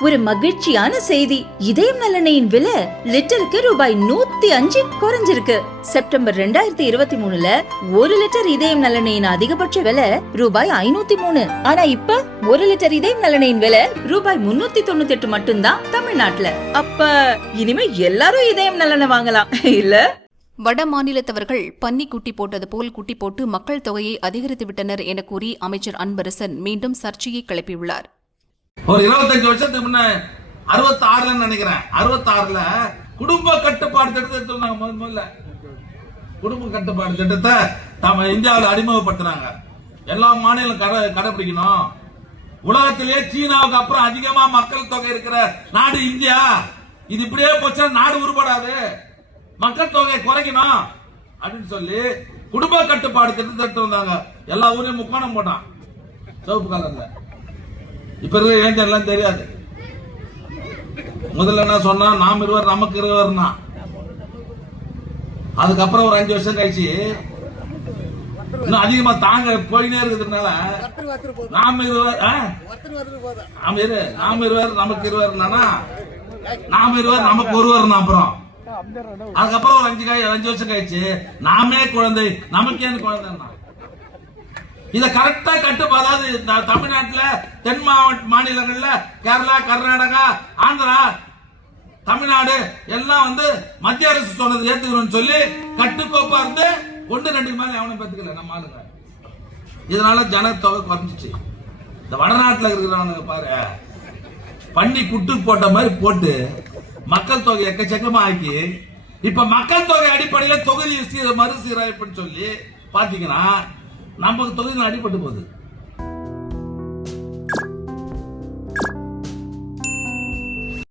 ஒரு மகிழ்ச்சியான செய்தி. இதயம் நல்லெண்ணெயின் விலை லிட்டருக்கு ரூபாய் நூத்தி அஞ்சு குறைஞ்சிருக்கு. செப்டம்பர் ரெண்டாயிரத்தி இருபத்தி மூணுல ஒரு லிட்டர் இதயம் நலனையின் அதிகபட்ச விலை ரூபாய் ஐநூத்தி மூணு. ஆனா இப்ப ஒரு லிட்டர் இதயம் நலனையின் விலை ரூபாய் முன்னூத்தி தொண்ணூத்தி எட்டு மட்டும்தான் தமிழ்நாட்டுல. அப்ப இனிமே எல்லாரும் இதயம் நலனை வாங்கலாம் இல்ல? வட மாநிலத்தவர்கள் பன்னி குட்டி போட்டது போல் குட்டி போட்டு மக்கள் தொகையை அதிகரித்து விட்டனர் என கூறி அமைச்சர் அன்பரசன் மீண்டும் சர்ச்சையை கிளப்பியுள்ளார். ஒரு இருபத்தஞ்சு வருஷத்துக்கு முன்ன அறுபத்தி ஆறுல நினைக்கிறேன். அறுபத்தி ஆறுல குடும்ப கட்டுப்பாடு திட்டத்தை முதல் முதல்ல குடும்ப கட்டுப்பாடு திட்டத்தை நம்ம இந்தியாவில் அறிமுகப்படுத்துறாங்க எல்லா மாநிலம் கடை கடைபிடிக்கணும். உலகத்திலேயே சீனாவுக்கு அப்புறம் அதிகமா மக்கள் தொகை இருக்கிற நாடு இந்தியா. இது இப்படியே போச்சா நாடு உருப்படாது. மக்கள் தொகையை குறைக்கணும் அப்படின்னு சொல்லி குடும்ப கட்டுப்பாடு திட்டத்தை எடுத்து வந்தாங்க. எல்லா ஊரையும் முக்கோணம் போட்டான். சிவப்பு கலர்ல இப்ப இருக்கிற இளைஞர்லாம் தெரியாது. முதல்ல என்ன சொன்னா நாம் இருவர் நமக்கு இருவர்னா. அதுக்கப்புறம் ஒரு அஞ்சு வருஷம் கழிச்சு இன்னும் அதிகமா தாங்க போயினே இருக்கிறதுனால நாம் இருவர் நாம் இரு நாம் இருவர் நமக்கு இருவர் நாம் இருவர் நமக்கு ஒருவர் அப்புறம். அதுக்கப்புறம் ஒரு அஞ்சு அஞ்சு வருஷம் கழிச்சு நாமே குழந்தை நமக்கே குழந்தைன்னா? இதை கரெக்டா கட்டு அதாவது த- தென் மாவட்ட மாநிலங்களில் கேரளா கர்நாடகா ஆந்திரா தமிழ்நாடு எல்லாம் வந்து மத்திய அரசு சொன்னது ஏத்துக்கிறோம்னு சொல்லி கட்டுக்கோப்பா இருந்து ஒன்று ரெண்டு மேல அவனும் பெத்துக்கல. நம்ம ஆளுங்க. இதனால ஜனத்தொகை குறைஞ்சிச்சு. இந்த வடநாட்டில் இருக்கிறவனுங்க பாரு பண்ணி குட்டு போட்ட மாதிரி போட்டு மக்கள் தொகை எக்கச்சக்கமா ஆக்கி இப்ப மக்கள் தொகை அடிப்படையில் தொகுதி சீர மறுசீரமைப்புன்னு சொல்லி பாத்தீங்கன்னா நமக்கு தொகுதியில் அடிபட்டு போகுது.